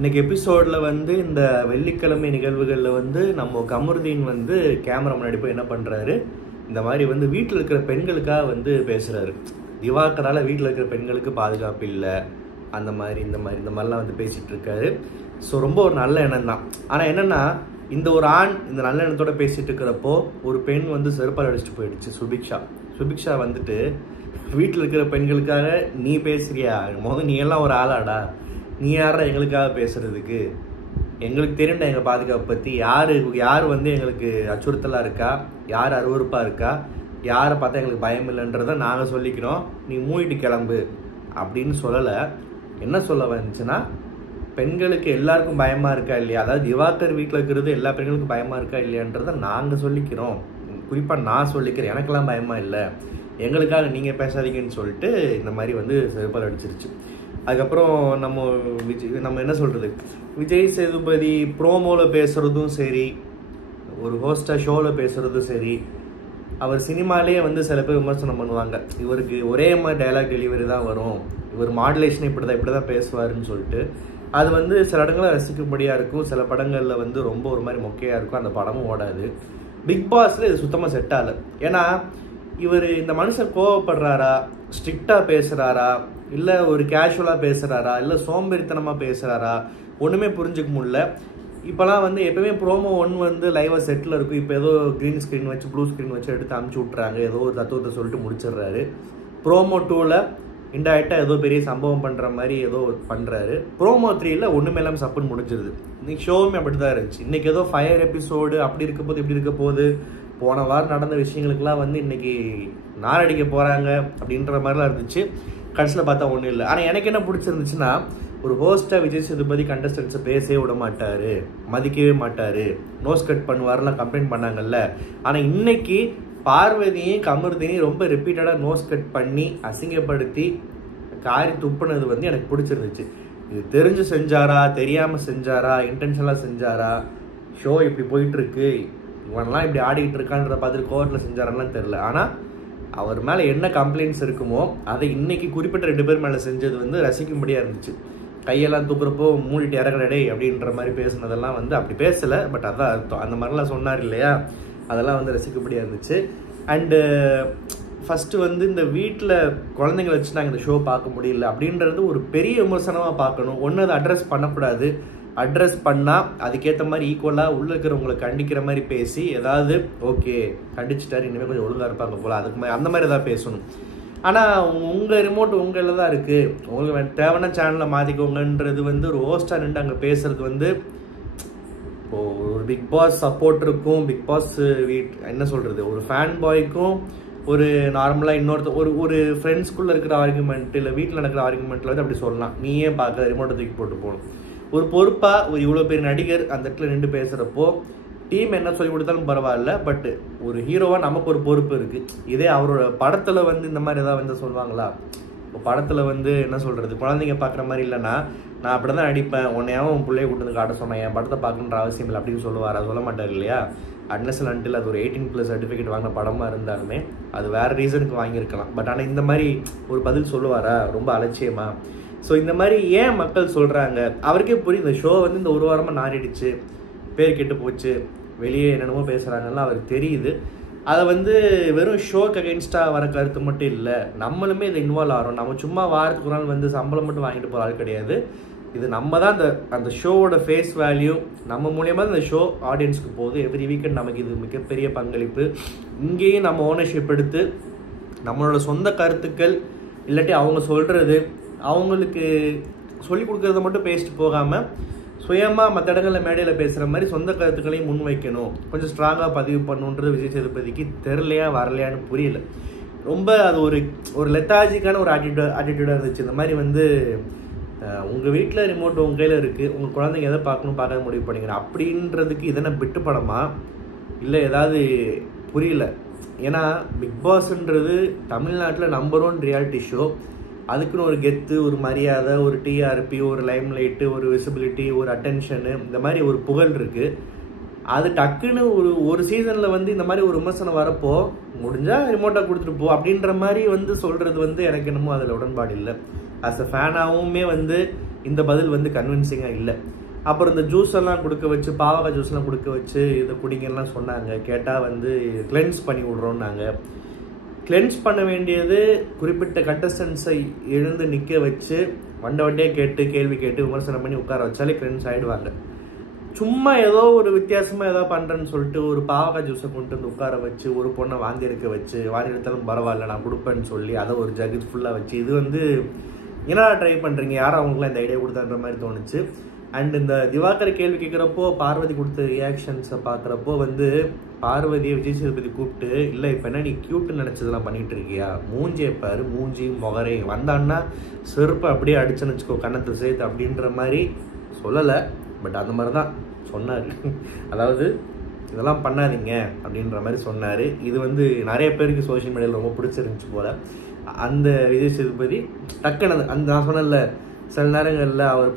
இன்னைக்கு எபிசோட்ல இந்த வெள்ளிக்கிழமை நிகழ்வுகள்ல நம்ம கமருதீன் கேமரா முன்னாடி போய் என்ன பண்றாரு, இந்த மாதிரி வீட்டில் இருக்கிற பெண்களுக்காக பேசுறாரு. திவாகரால வீட்டில் இருக்கிற பெண்களுக்கு பாதுகாப்பு இல்லை, அந்த மாதிரி இந்த மாதிரிலாம் பேசிட்டு இருக்காரு. ஸோ ரொம்ப ஒரு நல்ல எண்ணம் தான். ஆனால் என்னன்னா, இந்த ஒரு ஆண் இந்த நல்ல எண்ணத்தோட பேசிட்டு இருக்கிறப்போ ஒரு பெண் செருப்பால் அடிச்சுட்டு போயிடுச்சு. சுபிக்ஷா வீட்டில் இருக்கிற பெண்களுக்காக நீ பேசுறியா? நீ எல்லாம் ஒரு ஆளாடா? நீ யாரா எங்களுக்காக பேசுறதுக்கு? எங்களுக்கு தெரியும்டா எங்கள் பாதுகாப்பு பற்றி. யார் எங்களுக்கு அச்சுறுத்தலாக இருக்கா, யார் அருவறுப்பாக இருக்கா, யாரை பார்த்தா எங்களுக்கு பயம் இல்லைன்றதை நாங்கள் சொல்லிக்கிறோம், நீ மூடிட்டு கிளம்பு அப்படின்னு சொல்லலை. என்ன சொல்ல வந்துச்சுன்னா, பெண்களுக்கு எல்லாருக்கும் பயமாக இருக்கா இல்லையா, அதாவது திவாகர் வீட்டில் இருக்கிறது எல்லா பெண்களுக்கும் பயமாக இருக்கா இல்லையான்றதை நாங்கள் சொல்லிக்கிறோம். குறிப்பாக நான் சொல்லிக்கிறேன், எனக்கெல்லாம் பயமாக இல்லை, எங்களுக்காக நீங்கள் பேசாதீங்கன்னு சொல்லிட்டு இந்த மாதிரி செருப்பால் அடிச்சிருச்சு. அதுக்கப்புறம் நம்ம என்ன சொல்கிறது, விஜய் சேதுபதி ப்ரோமோவில் பேசுகிறதும் சரி, ஒரு ஹோஸ்டாக ஷோவில் பேசுகிறதும் சரி, அவர் சினிமாலே சில பேர் விமர்சனம் பண்ணுவாங்க, இவருக்கு ஒரே மாதிரி டைலாக் டெலிவரி தான் வரும், இவர் மாடுலேஷன் இப்படி தான் பேசுவாருன்னு சொல்லிட்டு. அது சில இடங்களில் ரசிக்கும்படியாக இருக்கும், சில படங்களில் ரொம்ப ஒரு மாதிரி மொக்கையாக இருக்கும், அந்த படமும் ஓடாது. பிக் பாஸில் இது சுத்தமாக செட் ஆகலை. ஏன்னா இந்த மனுஷன் கோவப்படுறாரா, ஸ்ட்ரிக்டாக பேசுகிறாரா, இல்லை ஒரு கேஷுவலாக பேசுகிறாரா, இல்லை சோம்பேறித்தனமாக பேசுகிறாரா, ஒன்றுமே புரிஞ்சுக்க முடியல. இப்போலாம் எப்பவுமே ப்ரோமோ 1 லைவாக செட்டில் இருக்கும். இப்போ ஏதோ க்ரீன் ஸ்க்ரீன் வச்சு ப்ளூ ஸ்க்ரீன் வச்சு எடுத்து அமுச்சு விட்றாங்க, ஏதோ ஒரு தத்துவத்தை சொல்லிட்டு முடிச்சிடுறாரு. ப்ரோமோ 2ல் இன்டெரக்டாக ஏதோ பெரிய சம்பவம் பண்ணுற மாதிரி ஏதோ பண்ணுறாரு. ப்ரோமோ 3ல் ஒன்றுமே இல்லாமல் சப்புன்னு முடிஞ்சிருது. இன்னைக்கு ஷோவுமே அப்படி தான் இருந்துச்சு. இன்றைக்கி ஏதோ ஃபயர் எபிசோடு அப்படி இருக்க போது இப்படி இருக்க போது, போன வாரம் நடந்த விஷயங்களுக்கெல்லாம் இன்னைக்கு நாரடிக்க போகிறாங்க அப்படின்ற மாதிரிலாம் இருந்துச்சு. கடைசியில் பார்த்தா ஒன்றும் இல்லை. ஆனால் எனக்கு என்ன பிடிச்சிருந்துச்சுன்னா, ஒரு ஹோஸ்ட்டாக விஜய் சேதுபதி கண்டஸ்டன்ஸை பேசவே விட மாட்டார், மதிக்கவே மாட்டார், நோஸ் கட் பண்ணுவார்லாம் கம்ப்ளைண்ட் பண்ணாங்கல்ல. ஆனால் இன்னைக்கு பார்வதியும் கமருதீனையும் ரொம்ப ரிப்பீட்டடாக நோஸ் கட் பண்ணி அசிங்கப்படுத்தி காரி துப்புனது எனக்கு பிடிச்சிருந்துச்சு. இது தெரிஞ்சு செஞ்சாரா, தெரியாமல் செஞ்சாரா, இன்டென்ஷனலாக செஞ்சாரா, ஷோ இப்படி போயிட்டுருக்கு, இவனெல்லாம் இப்படி ஆடிக்கிட்டு இருக்கான்ற பார்த்துட்டு கோவத்தில் செஞ்சாரான்லாம் தெரில. ஆனால் அவர் மேலே என்ன கம்ப்ளைண்ட்ஸ் இருக்குமோ அதை இன்னைக்கு குறிப்பிட்ட 2 பேர் மேலே செஞ்சது ரசிக்கும்படியாக இருந்துச்சு. கையெல்லாம் தூக்குறப்போ மூடிட்டு இறங்கடே அப்படின்ற மாதிரி பேசுனதெல்லாம் அப்படி பேசலை, பட் அதான் அர்த்தம். அந்த மாதிரிலாம் சொன்னார் இல்லையா, அதெல்லாம் ரசிக்கும்படியாக இருந்துச்சு. அண்டு ஃபஸ்ட்டு இந்த வீட்டில் குழந்தைங்களை வச்சு நாங்கள் இந்த ஷோ பார்க்க முடியல அப்படின்றது ஒரு பெரிய விமர்சனமாக பார்க்கணும். ஒன்று அதை அட்ரஸ் பண்ணக்கூடாது, அட்ரஸ் பண்ணால் அதுக்கேற்ற மாதிரி ஈக்குவலாக உள்ளே இருக்கிறவங்களை கண்டிக்கிற மாதிரி பேசி, ஏதாவது ஓகே கண்டிச்சிட்டாரு இனிமேல் கொஞ்சம் ஒழுங்காக இருப்பாங்க போல், அதுக்கு மாதிரி அந்த மாதிரி எதாவது பேசணும். ஆனால் உங்கள் ரிமோட் உங்களில் தான் இருக்குது, உங்களுக்கு தேவையான சேனலை மாற்றிக்கோங்கன்றது ஒரு ஹோஸ்டாக நின்று அங்கே பேசுகிறது இப்போது ஒரு பிக் பாஸ் சப்போர்ட்டருக்கும் பிக் பாஸ் என்ன சொல்கிறது, ஒரு ஃபேன் பாய்க்கும் ஒரு நார்மலாக இன்னொருத்த ஒரு ஃப்ரெண்ட்ஸ்குள்ளே இருக்கிற ஆர்குமெண்ட் இல்லை வீட்டில் நடக்கிற ஆர்குமெண்ட்டில் அப்படி சொல்லலாம். நீயே பார்க்க ரிமோட்டை தூக்கி போட்டு போகணும். ஒரு பொறுப்பாக ஒரு இவ்வளோ பெரிய நடிகர் அந்த இடத்துல நின்று பேசுகிறப்போ டீம் என்ன சொல்லி கொடுத்தாலும் பரவாயில்ல, பட் ஒரு ஹீரோவாக நமக்கு ஒரு பொறுப்பு இருக்குது. இதே அவரோட படத்தில் இந்த மாதிரி ஏதாவது சொல்லுவாங்களா? இப்போ படத்தில் என்ன சொல்கிறது, குழந்தைங்க பார்க்குற மாதிரி இல்லைன்னா, நான் அப்படி தான் நடிப்பேன், உன்னையாவும் உன் பிள்ளைய கூட்டு வந்து காட்ட சொன்னேன், என் படத்தை பார்க்கணுன்ற அவசியம் இல்லை அப்படின்னு சொல்லுவார். சொல்ல மாட்டார் இல்லையா? அட்னஸ் அன்டில் அது ஒரு 18+ சர்டிஃபிகேட் வாங்கின படமாக இருந்தாலுமே அது வேறு ரீசனுக்கு வாங்கியிருக்கலாம். பட் ஆனால் இந்த மாதிரி ஒரு பதில் சொல்லுவாரா, ரொம்ப அலட்சியமா? ஸோ இந்த மாதிரி ஏன் மக்கள் சொல்கிறாங்க அவருக்கே புரியும். இந்த ஷோ இந்த ஒரு வாரமாக நாரிடுச்சு, பேர் கெட்டு போச்சு, வெளியே என்னென்னமோ பேசுகிறாங்கலாம் அவருக்கு தெரியுது. அதை வெறும் ஷோக்கு அகெயின்ஸ்டாக வர கருத்து மட்டும் இல்லை, நம்மளுமே இதை இன்வால்வ் ஆகிறோம். நம்ம சும்மா வாரத்துக்கு ஒரு நாள் சம்பளம் மட்டும் வாங்கிட்டு போகிற ஆள் கிடையாது. இது நம்ம தான் அந்த ஷோவோட ஃபேஸ் வேல்யூ, நம்ம மூலியமாக தான் இந்த ஷோ ஆடியன்ஸ்க்கு போகுது. எவ்ரி வீக்கெண்ட் நமக்கு இது மிகப்பெரிய பங்களிப்பு. இங்கேயும் நம்ம ஓனர்ஷிப் எடுத்து நம்மளோட சொந்த கருத்துக்கள் இல்லாட்டி அவங்க சொல்கிறது, அவங்களுக்கு சொல்லிக் கொடுக்குறத மட்டும் பேசிட்டு போகாமல் சுயமாக மற்ற இடங்களில் மேடையில் பேசுகிற மாதிரி சொந்த கருத்துக்களையும் முன் வைக்கணும், கொஞ்சம் ஸ்ட்ராங்காக பதிவு பண்ணணுன்றது விஜய் சேதுபதிக்கு தெரிலையா வரலையான்னு புரியல. ரொம்ப அது ஒரு லெத்தாஜிக்கான ஒரு ஆட்டிடியூடாக இருந்துச்சு. இந்த மாதிரி உங்கள் வீட்டில் ரிமோட் உங்கள் கையில் இருக்குது, உங்கள் குழந்தைங்க எதை பார்க்கணும் பார்க்க முடிவு பண்ணிக்கிறேன் அப்படின்றதுக்கு இதென்ன பிட்டு படமா இல்லை ஏதாவது புரியல. ஏன்னா பிக் பாஸ்ன்றது தமிழ்நாட்டில் நம்பர் 1 ரியாலிட்டி ஷோ. அதுக்குன்னு ஒரு கெத்து, ஒரு மரியாதை, ஒரு டிஆர்பி, ஒரு லைம் லைட்டு, ஒரு விசிபிலிட்டி, ஒரு அட்டென்ஷனு, இந்த மாதிரி ஒரு புகழ் இருக்குது. அது டக்குன்னு ஒரு சீசனில் இந்த மாதிரி ஒரு விமர்சனம் வரப்போ முடிஞ்சால் ரிமோட்டாக கொடுத்துட்டு போ அப்படின்ற மாதிரி சொல்கிறது எனக்கு என்னமோ அதில் உடன்பாடு இல்லை. ஆஸ் அ ஃபேனாகவுமே இந்த பதில் வந்து கன்வின்சிங்காக இல்லை. அப்புறம் இந்த ஜூஸ் எல்லாம் கொடுக்க வச்சு, பாவக்காய் ஜூஸ்லாம் கொடுக்க வச்சு இதை குடிங்கலாம் சொன்னாங்க. கேட்டால் வந்து கிளென்ஸ் பண்ணி விட்றோன்னாங்க. கிளென்ஸ் பண்ண வேண்டியது குறிப்பிட்ட கண்டஸ்டன்ஸை எழுந்து நிற்க வச்சு வண்டியே கேட்டு கேள்வி கேட்டு விமர்சனம் பண்ணி உட்கார வச்சாலே கிளென்ஸ் ஆகிடுவாங்க. சும்மா ஏதோ ஒரு வித்தியாசமாக ஏதோ பண்ணுறேன்னு சொல்லிட்டு ஒரு பாவக்காய் ஜூஸை கொண்டு வந்து உட்கார வச்சு ஒரு பொண்ணை வாந்தி எடுக்க வச்சு, வாந்தி எடுத்தாலும் பரவாயில்ல நான் கொடுப்பேன்னு சொல்லி அதை ஒரு ஜகித் ஃபுல்லாக வச்சு, இது வந்து என்னடா ட்ரை பண்ணுறீங்க, யாரும் அவங்களுக்குலாம் இந்த ஐடியா கொடுத்தான்ற மாதிரி தோணுச்சு. அண்ட் இந்த திவாகர் கேள்வி கேட்குறப்போ பார்வதி கொடுத்த ரியாக்ஷன்ஸை பார்க்குறப்போ வந்து பார்வதியை விஜய் சேதுபதி கூப்பிட்டு, இல்லை இப்போ என்ன நீ க்யூட்டுன்னு நினச்சதெல்லாம் பண்ணிகிட்டு இருக்கியா, மூஞ்சியை பாரு, மூஞ்சி முகரே வந்தான்னா செருப்பை அப்படியே அடிச்சுன்னு வச்சுக்கோ கன்னத்தில் சேர்த்து அப்படின்ற மாதிரி சொல்லலை. பட் அந்த மாதிரி தான் சொன்னார். அதாவது இதெல்லாம் பண்ணாதீங்க அப்படின்ற மாதிரி சொன்னார். இது வந்து நிறைய பேருக்கு சோஷியல் மீடியாவில் ரொம்ப பிடிச்சிருந்துச்சு போல். அந்த விஜய் சேதுபதி டக்குனது அந்த நான் சொன்னல சில நேரங்களில் அவர்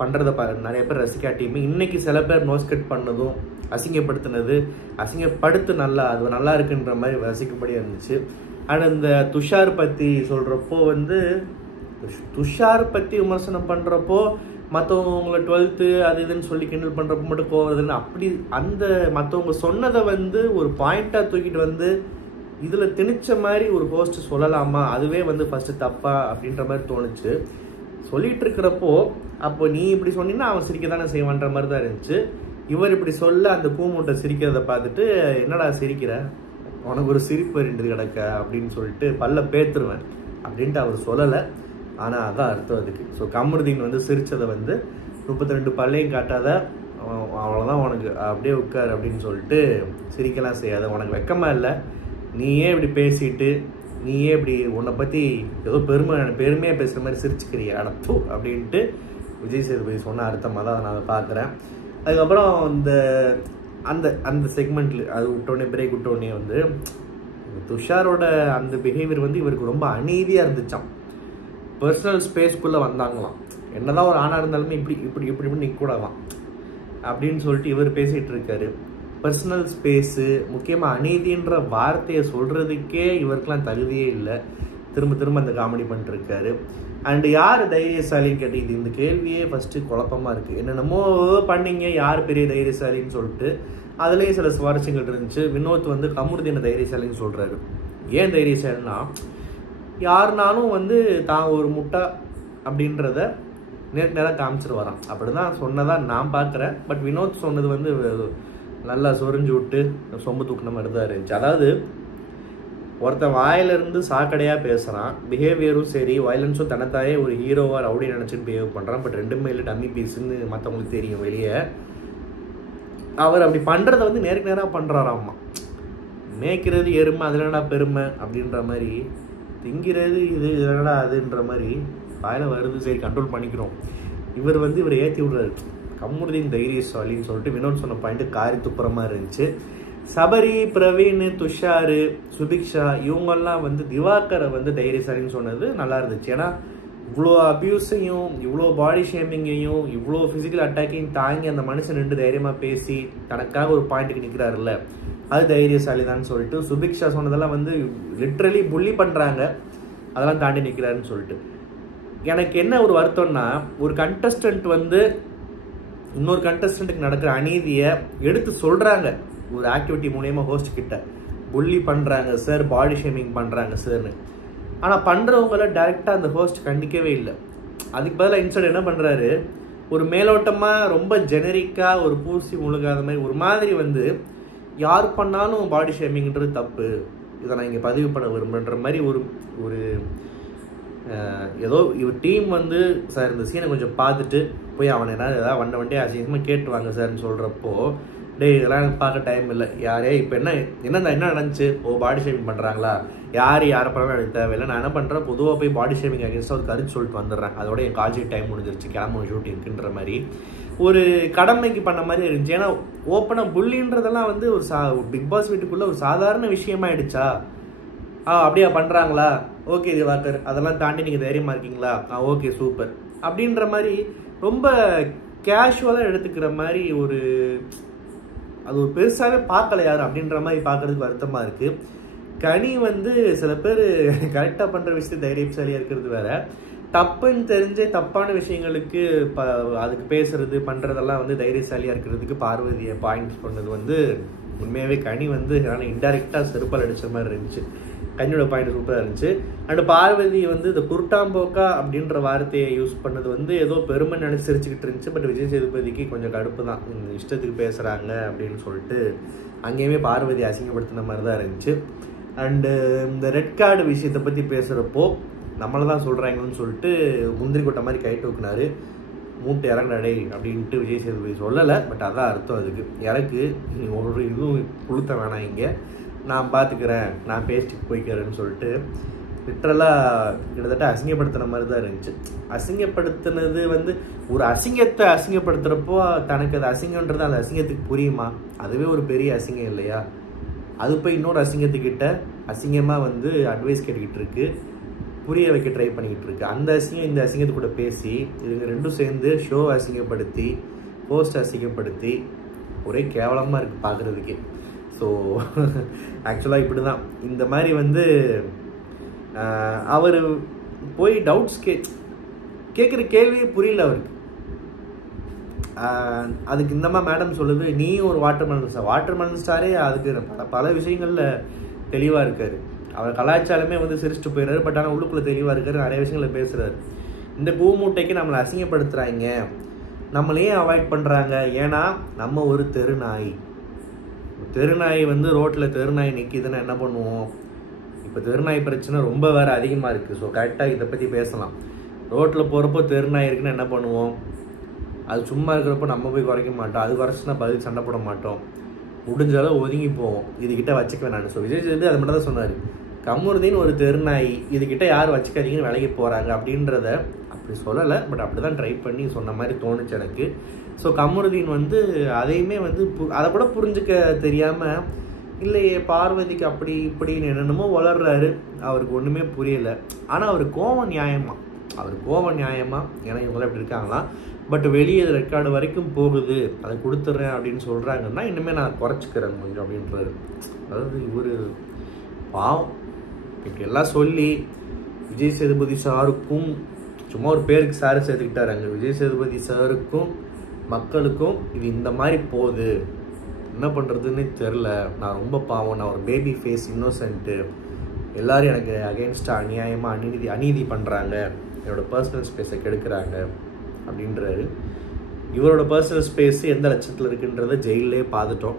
பண்ணுறதை நிறைய பேர் ரசிக்காட்டியுமே இன்றைக்கி சில பேர் நோஸ் கட் பண்ணதும் அசிங்கப்படுத்து நல்லா அது நல்லா இருக்குன்ற மாதிரி ரசிக்கப்படியாக இருந்துச்சு. அண்ட் இந்த துஷார் பற்றி சொல்கிறப்போ வந்து துஷார் பற்றி விமர்சனம் பண்ணுறப்போ மற்றவங்களை 12th அது இதுன்னு சொல்லி கிண்டல் பண்ணுறப்போ மட்டும் கோவதுன்னு அப்படி அந்த மற்றவங்க சொன்னதை வந்து ஒரு பாயிண்ட்டாக தூக்கிட்டு வந்து இதில் திணிச்ச மாதிரி ஒரு ஹோஸ்ட் சொல்லலாமா, அதுவே வந்து ஃபஸ்ட்டு தப்பா அப்படின்ற மாதிரி தோணுச்சு. சொல்லிட்டு இருக்கிறப்போ அப்போ நீ இப்படி சொன்னீங்கன்னா அவன் சிரிக்க தானே செய்வான்ற மாதிரி தான் இருந்துச்சு. இவர் இப்படி சொல்ல அந்த பூமூட்டை சிரிக்கிறத பார்த்துட்டு என்னடா சிரிக்கிற, உனக்கு ஒரு சிரிப்பு ரெண்டு கிடக்க அப்படின்னு சொல்லிட்டு பல்ல பேத்துருவேன் அப்படின்ட்டு அவர் சொல்லலை. ஆனால் அதான் அர்த்தம் அதுக்கு. ஸோ கமருதீன் வந்து சிரித்ததை வந்து 32 பல்லையும் காட்டாத, அவ்வளோதான் உனக்கு அப்படியே உட்கார் அப்படின்னு சொல்லிட்டு சிரிக்கலாம் செய்யாத, உனக்கு வெக்கமாக இல்லை, நீயே இப்படி பேசிட்டு நீயே இப்படி உன்னை பற்றி ஏதோ பெருமையாக பேசுகிற மாதிரி சிரிச்சுக்கிறியா அடப்பு அப்படின்ட்டு விஜய் சேதுபதி சொன்ன அர்த்தமாக தான் நான் அதை பார்க்குறேன். அதுக்கப்புறம் அந்த அந்த செக்மெண்ட்டில் அது விட்டோடனே பிரேக் விட்டோடனே வந்து துஷாரோட அந்த பிஹேவியர் வந்து இவருக்கு ரொம்ப அநீதியாக இருந்துச்சான். பர்சனல் ஸ்பேஸ்க்குள்ளே வந்தாங்களாம், என்னதான் ஒரு ஆணாக இருந்தாலுமே இப்படி இப்படி இப்படி இப்படி நிற்கக்கூடாதான் அப்படின்னு சொல்லிட்டு இவர் பேசிகிட்டு இருக்காரு. பர்சனல் ஸ்பேஸு முக்கியமாக அநீதின்ற வார்த்தையை சொல்கிறதுக்கே இவருக்கெலாம் தகுதியே இல்லை. திரும்ப அந்த காமெடி பண்ணிட்டுருக்காரு. அண்டு யார் தைரியசாலின்னு கேட்டு இந்த கேள்வியே ஃபஸ்ட்டு குழப்பமாக இருக்குது. என்னென்னமோ பண்ணிங்க, யார் பெரிய தைரியசாலின்னு சொல்லிட்டு அதுலேயும் சில சுவாரஸ்யங்கள் இருந்துச்சு. வினோத் வந்து கமருதீனை தைரியசாலின்னு சொல்கிறாரு. ஏன் தைரியசாலின்னா யாருனாலும் வந்து தான் ஒரு முட்டை அப்படின்றத நேராக காமிச்சிட்டு வரான், அப்படி தான் சொன்னதாக நான் பார்க்குறேன். பட் வினோத் சொன்னது வந்து நல்லா சொரிஞ்சு விட்டு சொம்பு தூக்குன மாதிரி தான் இருந்துச்சு. அதாவது ஒருத்தன் வாயிலிருந்து சாக்கடையாக பேசுகிறான், பிஹேவியரும் சரி வயலன்ஸும் தனத்தாயே ஒரு ஹீரோவாக ரவுடி நினச்சின்னு பிஹேவ் பண்ணுறான். பட் ரெண்டுமே இல்லை, டம்மி பீஸுன்னு மற்றவங்களுக்கு தெரியும் வெளியே. அவர் அப்படி பண்ணுறத வந்து நேருக்கு நேராக பண்ணுறாராம்மா. மேய்க்கிறது எருமை அதில் என்னடா பெருமை அப்படின்ற மாதிரி, திங்கிறது இது என்னடா அதுன்ற மாதிரி வாயில் வருது, சரி கண்ட்ரோல் பண்ணிக்கிறோம். இவர் வந்து இவரை ஏற்றி விடுறாரு. கமருதீன் தைரியசாலின்னு சொல்லிட்டு வினோத் சொன்ன பாயிண்ட்டு காரி துப்புரமாக இருந்துச்சு. சபரி, பிரவீன், துஷார், சுபிக்ஷா இவங்கெல்லாம் வந்து திவாகரை வந்து தைரியசாலின்னு சொன்னது நல்லா இருந்துச்சு. ஏன்னா இவ்வளோ அப்யூஸையும் இவ்வளோ பாடி ஷேமிங்கையும் இவ்வளோ ஃபிசிக்கல் அட்டாக்கையும் தாங்கி அந்த மனுஷன் நின்று தைரியமாக பேசி தனக்காக ஒரு பாயிண்ட்டுக்கு நிற்கிறாருல்ல, அது தைரியசாலி தான் சொல்லிட்டு. சுபிக்ஷா சொன்னதெல்லாம் வந்து லிட்ரலி புள்ளி பண்ணுறாங்க, அதெல்லாம் தாண்டி நிற்கிறாருன்னு சொல்லிட்டு. எனக்கு என்ன ஒரு வருத்தம்னா, ஒரு கண்டஸ்டன்ட் வந்து இன்னொரு கண்டஸ்டன்ட்டுக்கு நடக்கிற அநீதியை எடுத்து சொல்கிறாங்க ஒரு ஆக்டிவிட்டி மூலயமா ஹோஸ்ட் கிட்ட, புள்ளி பண்ணுறாங்க சார், பாடி ஷேமிங் பண்ணுறாங்க சார்னு. ஆனால் பண்ணுறவங்கள டைரெக்டாக அந்த ஹோஸ்ட் கண்டிக்கவே இல்லை. அதுக்கு பதிலாக இன்ஸ்டன்ட் என்ன பண்ணுறாரு, ஒரு மேலோட்டமாக ரொம்ப ஜெனரிக்காக ஒரு பூசி முழுகாத மாதிரி ஒரு மாதிரி வந்து யார் பண்ணாலும் பாடி ஷேமிங்கிறது தப்பு, இதை நான் இங்கே பதிவு பண்ண விரும்புன்ற மாதிரி ஒரு ஏதோ இவர் டீம் வந்து சார் இந்த சீனை கொஞ்சம் பார்த்துட்டு போய் அவனை ஏதாவது வண்டியே அசிங்கமாக கேட்டுவாங்க சார்னு சொல்கிறப்போ, டே இதெல்லாம் எனக்கு பார்க்க டைம் இல்லை, யாரே இப்போ என்ன நடந்துச்சு, பாடி ஷேமிங் பண்ணுறாங்களா, யாரை பரவாயில்ல எனக்கு தேவையில்லை, நான் என்ன பண்ணுறேன் பொதுவாக போய் பாடி ஷேமிங் அகேன்ஸ்டாக ஒரு கருத்து சொல்லிட்டு வந்துடுறேன், அதோட என் காலேஜ் டைம் முடிஞ்சிருச்சு, கிளம்பணும் ஷூட்டிங்க்குன்ற மாதிரி ஒரு கடமைக்கு பண்ண மாதிரி இருந்துச்சு. ஏன்னா ஓப்பனாக புள்ளின்றதெல்லாம் வந்து ஒரு பிக் பாஸ் வீட்டுக்குள்ளே ஒரு சாதாரண விஷயமாயிடுச்சா, அப்படியா பண்ணுறாங்களா, ஓகே திவாகர் அதெல்லாம் தாண்டி நீங்கள் தைரியமாக இருக்கீங்களா, ஓகே சூப்பர் அப்படின்ற மாதிரி ரொம்ப கேஷுவலாக எடுத்துக்கிற மாதிரி அது ஒரு பெருசாகவே பார்க்கல யார் அப்படின்ற மாதிரி பார்க்கறதுக்கு வருத்தமாக இருக்குது. கனி வந்து சில பேர் கரெக்டாக பண்ணுற விஷயத்தை தைரியசாலியாக இருக்கிறது வேற, தப்புன்னு தெரிஞ்சு தப்பான விஷயங்களுக்கு அதுக்கு பேசுறது பண்ணுறதெல்லாம் வந்து தைரியசாலியாக இருக்கிறதுக்கு பார்வதியை பாயிண்ட்ஸ் பண்ணது வந்து உண்மையாகவே கனி வந்து இன்டைரக்டாக செருப்பால் அடித்த மாதிரி இருந்துச்சு. கனியோட பாயிண்ட் சூப்பராக இருந்துச்சு. அண்ட் பார்வதி வந்து இந்த குருட்டாம்போக்கா அப்படின்ற வார்த்தையை யூஸ் பண்ணது வந்து ஏதோ பெருமை நினைச்சு சிரிச்சுக்கிட்டு இருந்துச்சு. பட் விஜய் சேதுபதிக்கு கொஞ்சம் கடுப்பு தான், இஷ்டத்துக்கு பேசுகிறாங்க அப்படின்னு சொல்லிட்டு அங்கேயுமே பார்வதி அசிங்கப்படுத்தின மாதிரி தான் இருந்துச்சு. அண்டு இந்த ரெட் கார்டு விஷயத்தை பற்றி பேசுகிறப்போ நம்மளை தான் சொல்கிறாங்கன்னு சொல்லிட்டு முந்திரி கொட்டை மாதிரி கை தூக்குனாரு. மூட்டை இறங்கடை அப்படின்ட்டு விஜய் சேதுபதி சொல்லலை. பட் அதான் அர்த்தம் அதுக்கு, இறக்கு நீ ஒரு இதுவும் கொடுத்த வேணாம், இங்கே நான் பார்த்துக்கிறேன், நான் பேசிட்டு போய்க்கிறேன்னு சொல்லிட்டு லிட்டரலாக கிட்டத்தட்ட அசிங்கப்படுத்தின மாதிரி தான் இருந்துச்சு. அசிங்கப்படுத்தினது வந்து ஒரு அசிங்கத்தை அசிங்கப்படுத்துகிறப்போ தனக்கு அது அசிங்கன்றது அந்த அசிங்கத்துக்கு புரியுமா? அதுவே ஒரு பெரிய அசிங்கம் இல்லையா? அது போய் இன்னொரு அசிங்கத்துக்கிட்ட அசிங்கமாக வந்து அட்வைஸ் கேட்டுக்கிட்டு இருக்கு, புரிய வைக்க ட்ரை பண்ணிக்கிட்டு இருக்கு. அந்த அசிங்கம் இந்த அசிங்கத்தை கூட பேசி இதுங்க ரெண்டும் சேர்ந்து ஷோ அசிங்கப்படுத்தி போஸ்ட் அசிங்கப்படுத்தி ஒரே கேவலமாக இருக்குது பார்க்குறதுக்கே. ஸோ ஆக்சுவலாக இப்படி தான் இந்த மாதிரி வந்து அவர் போய் டவுட்ஸ் கேட்குற கேள்வியே புரியல அவருக்கு. அதுக்கு இந்தமா மேடம் சொல்லுது, நீ ஒரு வாட்டர்மெலன் ஸ்டாரே அதுக்கு பல விஷயங்களில் தெளிவாக இருக்கார். அவர் கலாச்சாரமே வந்து சிரிச்சுட்டு போயிடுறாரு. பட் ஆனால் உள்ளுக்குள்ளே தெளிவாக இருக்காரு, நிறைய விஷயங்களை பேசுகிறாரு. இந்த பூமூட்டைக்கு நம்மளை அசிங்கப்படுத்துகிறாங்க, நம்மளையே அவாய்ட் பண்ணுறாங்க. ஏன்னா நம்ம ஒரு தெருநாய் வந்து ரோட்டில் தெருநாய் நிற்கிதுன்னா என்ன பண்ணுவோம்? இப்போ தெருநாய் பிரச்சனை ரொம்ப வேறு அதிகமாக இருக்குது. ஸோ கரெக்டாக இதை பற்றி பேசலாம். ரோட்டில் போகிறப்போ தெருநாய் இருக்குன்னு என்ன பண்ணுவோம்? அது சும்மா இருக்கிறப்போ நம்ம போய் குறைக்க மாட்டோம், அது குறைச்சுன்னா பதில் சண்டை போட மாட்டோம், முடிஞ்ச அளவு ஒதுங்கி போவோம், இதுகிட்ட வச்சுக்க வேணான்னு. ஸோ விஜய் சேதுபதி அது மட்டும் தான் சொன்னார். கமுருதீன் ஒரு தெருநாய், இதுகிட்ட யார் வச்சுக்காதீங்கன்னு விலகி போகிறாங்க அப்படின்றத அப்படி சொல்லலை. பட் அப்படி தான் ட்ரை பண்ணி சொன்ன மாதிரி தோணுச்சு எனக்கு. ஸோ கமுருதீன் வந்து அதையுமே வந்து அதை கூட புரிஞ்சுக்க தெரியாமல் இல்லையே பார்வதிக்கு அப்படி இப்படின்னு என்னென்னமோ வளர்றாரு. அவருக்கு ஒன்றுமே புரியலை. ஆனால் அவர் கோவம் நியாயமா ஏன்னா இவங்களாம் இப்படி இருக்காங்களாம். பட் வெளியே ரெக்கார்டு வரைக்கும் போகுது, அதை கொடுத்துட்றேன் அப்படின்னு சொல்கிறாங்கன்னா இன்னுமே நான் குறைச்சிக்கிறேன் கொஞ்சம் அப்படின்றாரு. அதாவது இவர் பாவம் இப்படி எல்லாம் சொல்லி விஜய் சேதுபதி சாருக்கும் சும்மா ஒரு பேருக்கு சாரு சேர்த்துக்கிட்டாரு. அங்கே விஜய் சேதுபதி சாருக்கும் மக்களுக்கும் இது இந்த மாதிரி போகுது, என்ன பண்ணுறதுன்னு தெரில, நான் ரொம்ப பாவம், நான் ஒரு பேபி ஃபேஸ் இன்னோசென்ட்டு, எல்லோரும் எனக்கு அகெயின்ஸ்டாக அநியாயமாக அநீதி பண்ணுறாங்க, என்னோடய பர்சனல் ஸ்பேஸை கெடுக்கிறாங்க அப்படின்றாரு. இவரோட பர்சனல் ஸ்பேஸ் எந்த லட்சத்தில் இருக்குன்றதை ஜெயிலே பார்த்துட்டோம்.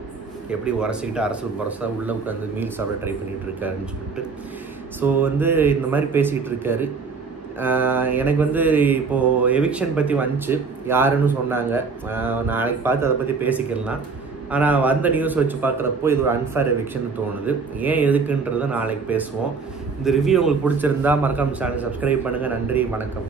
எப்படி உரசிக்கிட்டு அரசுக்கு உரசா உள்ளே உட்காந்து மீல் சாப்பிட ட்ரை பண்ணிகிட்டு இருக்காருன்னு சொல்லிட்டு. ஸோ வந்து இந்த மாதிரி பேசிக்கிட்டு இருக்காரு. எனக்கு வந்து இப்போது எவிக்ஷன் பற்றி வந்துச்சு, யாருன்னு சொன்னாங்க. நாளைக்கு பார்த்து அதை பற்றி பேசிக்கலாம். ஆனால் வந்த நியூஸ் வச்சு பார்க்குறப்போ இது ஒரு அன்ஃபேர் எவிக்ஷன் தோணுது. ஏன் எதுக்குன்றதை நாளைக்கு பேசுவோம். இந்த ரிவ்யூ உங்களுக்கு பிடிச்சிருந்தா மறக்காம சேனல் சப்ஸ்கிரைப் பண்ணுங்கள். நன்றி, வணக்கம்.